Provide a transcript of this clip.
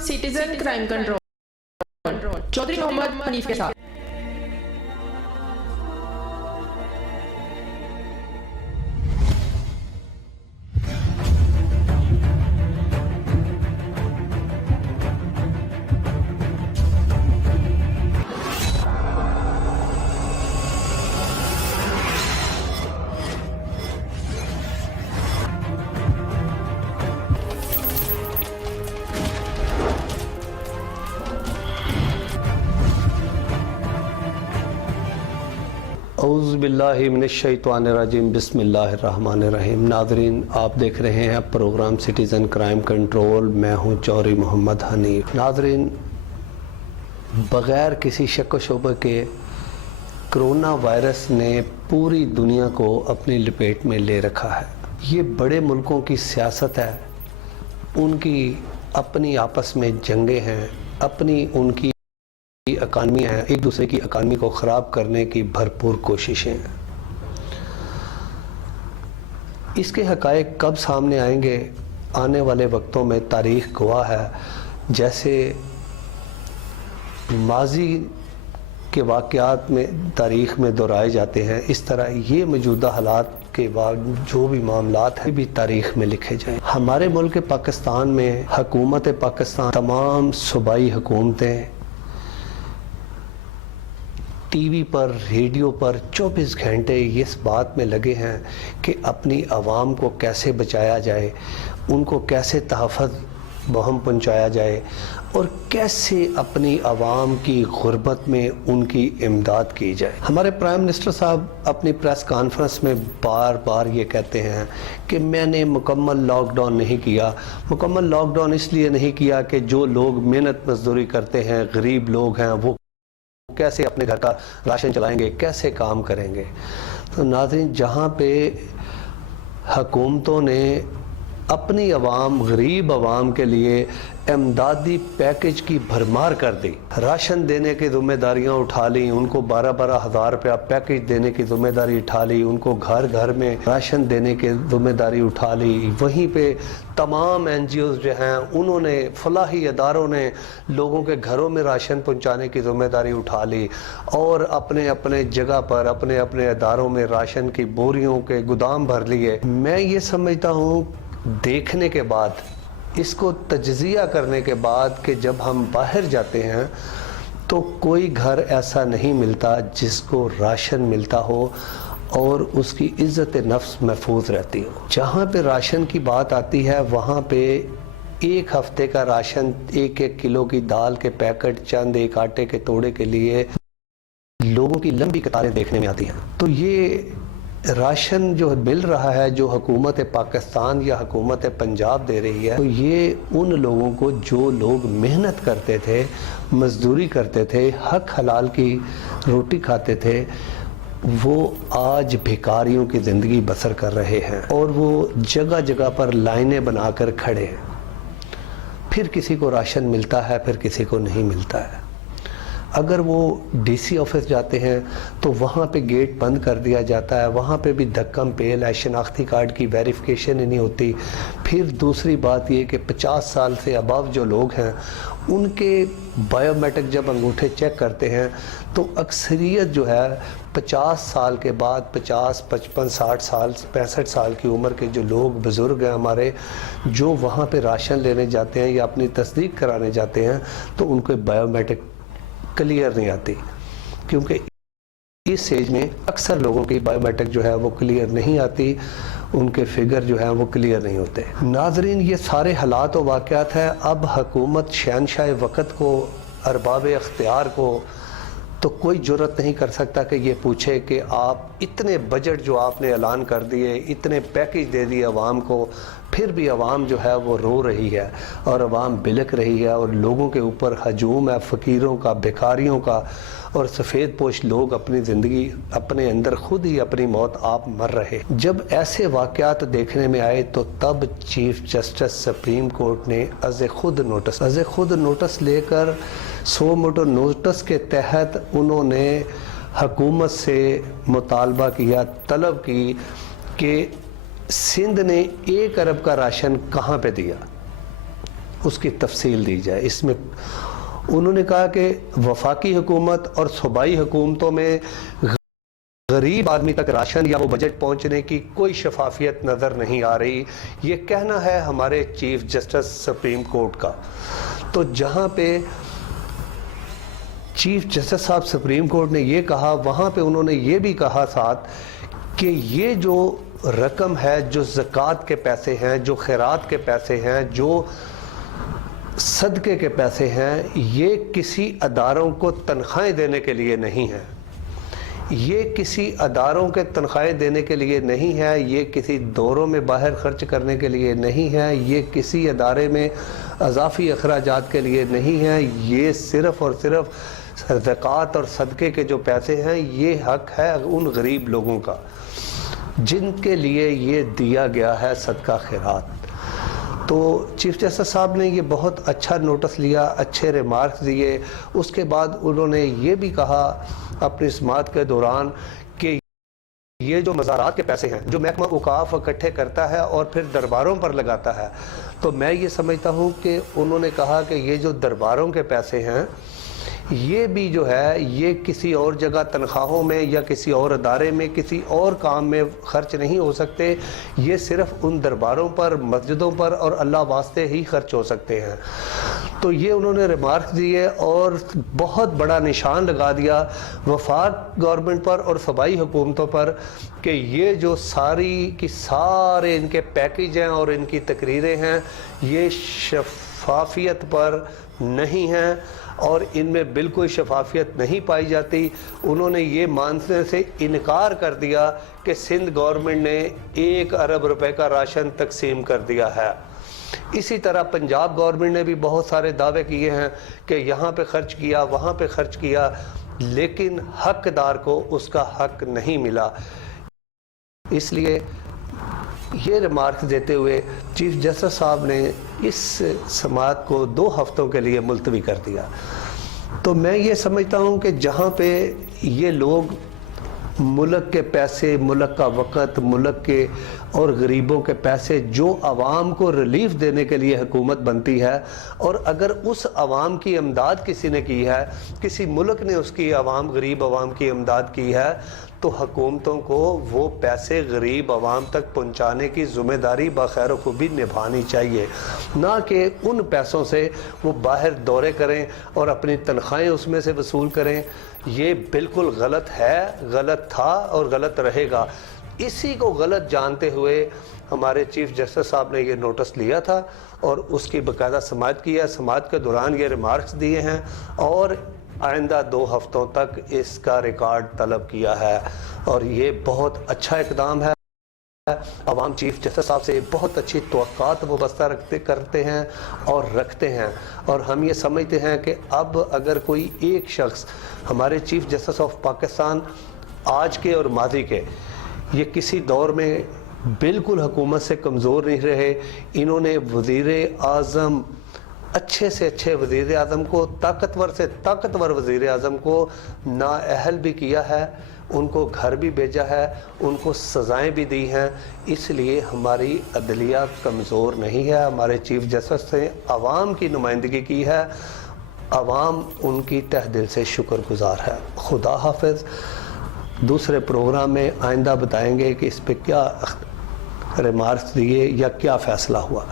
Citizen crime control Chaudhry Mohammad Hanif के साथ। औज़ुबिल्लाहि मिनश्शैतानिर्रजीम बिस्मिल्लाहिर्रहमानिर्रहीम। नाज़रीन, आप देख रहे हैं प्रोग्राम सिटीज़न क्राइम कंट्रोल। मैं हूं चौधरी मोहम्मद हनीफ। नाज़रीन, बग़ैर किसी शक व शुबे के कोरोना वायरस ने पूरी दुनिया को अपनी लपेट में ले रखा है। ये बड़े मुल्कों की सियासत है, उनकी अपनी आपस में जंगें हैं, अपनी उनकी इकानमी है, एक दूसरे की इकानमी को ख़राब करने की भरपूर कोशिशें हैं। इसके हक़ाइक़ कब सामने आएंगे, आने वाले वक्तों में तारीख़ गवाह है। जैसे माजी के वाक़यात में तारीख़ में दोहराए जाते हैं, इस तरह ये मौजूदा हालात के बाद जो भी मामलात हैं भी तारीख़ में लिखे जाएं। हमारे मुल्क पाकिस्तान में हुकूमत पाकिस्तान, तमाम सूबाई हुकूमतें टीवी पर, रेडियो पर 24 घंटे इस बात में लगे हैं कि अपनी आवाम को कैसे बचाया जाए, उनको कैसे तहफ़्फ़ुज़ बहम पहुँचाया जाए और कैसे अपनी आवाम की गुर्बत में उनकी इमदाद की जाए। हमारे प्राइम मिनिस्टर साहब अपनी प्रेस कॉन्फ्रेंस में बार बार ये कहते हैं कि मैंने मुकम्मल लॉकडाउन नहीं किया। मुकम्मल लॉकडाउन इसलिए नहीं किया कि जो लोग मेहनत मजदूरी करते हैं, गरीब लोग हैं, वो कैसे अपने घर का राशन चलाएंगे, कैसे काम करेंगे। तो नाज़रीन, जहाँ पे हुकूमतों ने अपनी आवाम, गरीब आवाम के लिए इमदादी पैकेज की भरमार कर दी, राशन देने की ज़िम्मेदारियाँ उठा ली, उनको 12-12 हज़ार रुपया पैकेज देने की ज़िम्मेदारी उठा ली, उनको घर घर में राशन देने की ज़िम्मेदारी उठा ली। वहीं पे तमाम NGOs जो हैं, उन्होंने, फलाही इदारों ने लोगों के घरों में राशन पहुंचाने की ज़िम्मेदारी उठा ली और अपने अपने जगह पर, अपने अपने इदारों में राशन की बोरियों के गोदाम भर लिए। मैं ये समझता हूँ, देखने के बाद, इसको तज्ज़िया करने के बाद, कि जब हम बाहर जाते हैं तो कोई घर ऐसा नहीं मिलता जिसको राशन मिलता हो और उसकी इज़्ज़त नफ्स महफूज रहती हो। जहाँ पे राशन की बात आती है, वहाँ पे एक हफ्ते का राशन, 1-1 किलो की दाल के पैकेट, चंद एक आटे के तोड़े के लिए लोगों की लंबी कतारें देखने में आती हैं। तो ये राशन जो मिल रहा है, जो हुकूमत पाकिस्तान या हुकूमत पंजाब दे रही है, तो ये उन लोगों को जो लोग मेहनत करते थे, मजदूरी करते थे, हक हलाल की रोटी खाते थे, वो आज भिखारियों की ज़िंदगी बसर कर रहे हैं और वो जगह जगह पर लाइनें बनाकर खड़े हैं। फिर किसी को राशन मिलता है, फिर किसी को नहीं मिलता है। अगर वो DC ऑफिस जाते हैं तो वहाँ पे गेट बंद कर दिया जाता है, वहाँ पे भी धक्कम पेल है, शनाख्ती कार्ड की वेरिफिकेशन ही नहीं होती। फिर दूसरी बात ये कि 50 साल से अबव जो लोग हैं, उनके बायोमेट्रिक जब अंगूठे चेक करते हैं तो अक्सरियत जो है 50 साल के बाद, 50, 55, 60 साल, 65 साल की उम्र के जो लोग बुज़ुर्ग हैं हमारे, जो वहाँ पे राशन लेने जाते हैं या अपनी तस्दीक कराने जाते हैं, तो उनके बायोमेट्रिक क्लियर नहीं आती, क्योंकि इस एज में अक्सर लोगों की बायोमेट्रिक जो है वो क्लियर नहीं आती, उनके फिगर जो है वो क्लियर नहीं होते। नाजरीन, ये सारे हालात और वाक़यात हैं। अब हुकूमत शहनशाह वक़्त को, अरबाब इख्तियार को तो कोई जुर्रत नहीं कर सकता कि ये पूछे कि आप इतने बजट जो आपने ऐलान कर दिए, इतने पैकेज दे दिए आवाम को, फिर भी आवाम जो है वो रो रही है और आवाम बिलक रही है और लोगों के ऊपर हजूम है, फ़कीरों का, भिखारियों का, और सफ़ेद पोश लोग अपनी ज़िंदगी, अपने अंदर खुद ही अपनी मौत आप मर रहे। जब ऐसे वाक़यात देखने में आए तो तब चीफ जस्टिस सुप्रीम कोर्ट ने अज़ खुद नोटिस लेकर 100 मोटर नोटिस के तहत उन्होंने हुकूमत से मुतालबा किया, तलब की कि सिंध ने 1 अरब का राशन कहाँ पे दिया। اس کی تفصیل دی جائے۔ اس میں انہوں نے کہا کہ وفاقی حکومت اور صوبائی حکومتوں میں غریب آدمی تک راشن یا وہ بجٹ پہنچنے کی کوئی شفافیت نظر نہیں آ رہی، یہ کہنا ہے ہمارے چیف جسٹس سپریم کورٹ کا۔ تو جہاں پہ چیف جسٹس صاحب سپریم کورٹ نے یہ کہا، وہاں پہ انہوں نے یہ بھی کہا ساتھ کہ یہ جو رقم ہے، جو زکوٰۃ کے پیسے ہیں، جو خیرات کے پیسے ہیں، جو صدقے کے پیسے ہیں، یہ کسی اداروں کو تنخواہیں دینے کے لیے نہیں ہیں، یہ کسی اداروں کے تنخواہیں دینے کے لیے نہیں ہے، یہ کسی دوروں میں باہر خرچ کرنے کے لیے نہیں ہے، یہ کسی ادارے میں اضافی اخراجات کے لیے نہیں ہے، یہ صرف اور صرف زکوٰۃ اور صدقے کے جو پیسے ہیں، یہ حق ہے ان غریب لوگوں کا جن کے لیے یہ دیا گیا ہے صدقہ خیرات۔ تو چیف جسٹس صاحب نے یہ بہت اچھا نوٹس لیا، اچھے ریمارکس دیے۔ اس کے بعد انہوں نے یہ بھی کہا اپنی سماعت کے دوران کہ یہ جو مزارات کے پیسے ہیں جو محکمہ اوقاف اکٹھے کرتا ہے اور پھر درباروں پر لگاتا ہے، تو میں یہ سمجھتا ہوں کہ انہوں نے کہا کہ یہ جو درباروں کے پیسے ہیں یہ بھی جو ہے یہ کسی اور جگہ تنخواہوں میں یا کسی اور ادارے میں کسی اور کام میں خرچ نہیں ہو سکتے، یہ صرف ان درباروں پر، مسجدوں پر اور اللہ واسطے ہی خرچ ہو سکتے ہیں۔ تو یہ انہوں نے ریمارکس دیے اور بہت بڑا نشان لگا دیا وفاق گورنمنٹ پر اور صوبائی حکومتوں پر کہ یہ جو ساری کی سارے ان کے پیکج ہیں اور ان کی تقریریں ہیں، یہ شفافیت پر نہیں ہیں اور ان میں بالکل شفافیت نہیں پائی جاتی۔ انہوں نے یہ ماننے سے انکار کر دیا کہ سندھ گورنمنٹ نے 1 ارب روپے کا راشن تقسیم کر دیا ہے۔ اسی طرح پنجاب گورنمنٹ نے بھی بہت سارے دعوے کیے ہیں کہ یہاں پہ خرچ کیا، وہاں پہ خرچ کیا، لیکن حقدار کو اس کا حق نہیں ملا۔ اس لیے یہ ریمارکس دیتے ہوئے چیف جسٹس صاحب نے اس سماعت کو 2 ہفتوں کے لیے ملتوی کر دیا۔ تو میں یہ سمجھتا ہوں کہ جہاں پہ یہ لوگ ملک کے پیسے، ملک کا وقت، ملک کے اور غریبوں کے پیسے جو عوام کو ریلیف دینے کے لیے حکومت بنتی ہے، اور اگر اس عوام کی امداد کسی نے کی ہے، کسی ملک نے اس کی غریب عوام کی امداد کی ہے، تو حکومتوں کو وہ پیسے غریب عوام تک پہنچانے کی ذمہ داری بخیر و خوبی نبھانی چاہیے، نہ کہ ان پیسوں سے وہ باہر دورے کریں اور اپنی تنخواہیں اس میں سے وصول کریں۔ یہ بالکل غلط ہے، غلط تھا اور غلط رہے گا۔ اسی کو غلط جانتے ہوئے ہمارے چیف جسٹس صاحب نے یہ نوٹس لیا تھا اور اس کی باقاعدہ سماعت کی ہے۔ سماعت کے دوران یہ ریمارکس دیے ہیں اور آئندہ 2 ہفتوں تک اس کا ریکارڈ طلب کیا ہے، اور یہ بہت اچھا اقدام ہے۔ عوام چیف جسٹس صاحب سے بہت اچھی توقعات وابستہ کرتے ہیں اور رکھتے ہیں، اور ہم یہ سمجھتے ہیں کہ اب اگر کوئی ایک شخص ہمارے چیف جسٹس آف پاکستان آج کے اور ماضی کے، یہ کسی دور میں بالکل حکومت سے کمزور نہیں رہے، انہوں نے وزیر اعظم، اچھے سے اچھے وزیر اعظم کو، طاقتور سے طاقتور وزیر اعظم کو نااہل بھی کیا ہے، ان کو گھر بھی بھیجا ہے، ان کو سزائیں بھی دی ہیں۔ اس لیے ہماری عدلیہ کمزور نہیں ہے۔ ہمارے چیف جسٹس نے عوام کی نمائندگی کی ہے، عوام ان کی تہ دل سے شکر گزار ہے۔ خدا حافظ۔ دوسرے پروگرام میں آئندہ بتائیں گے کہ اس پہ کیا ریمارکس دیے یا کیا فیصلہ ہوا۔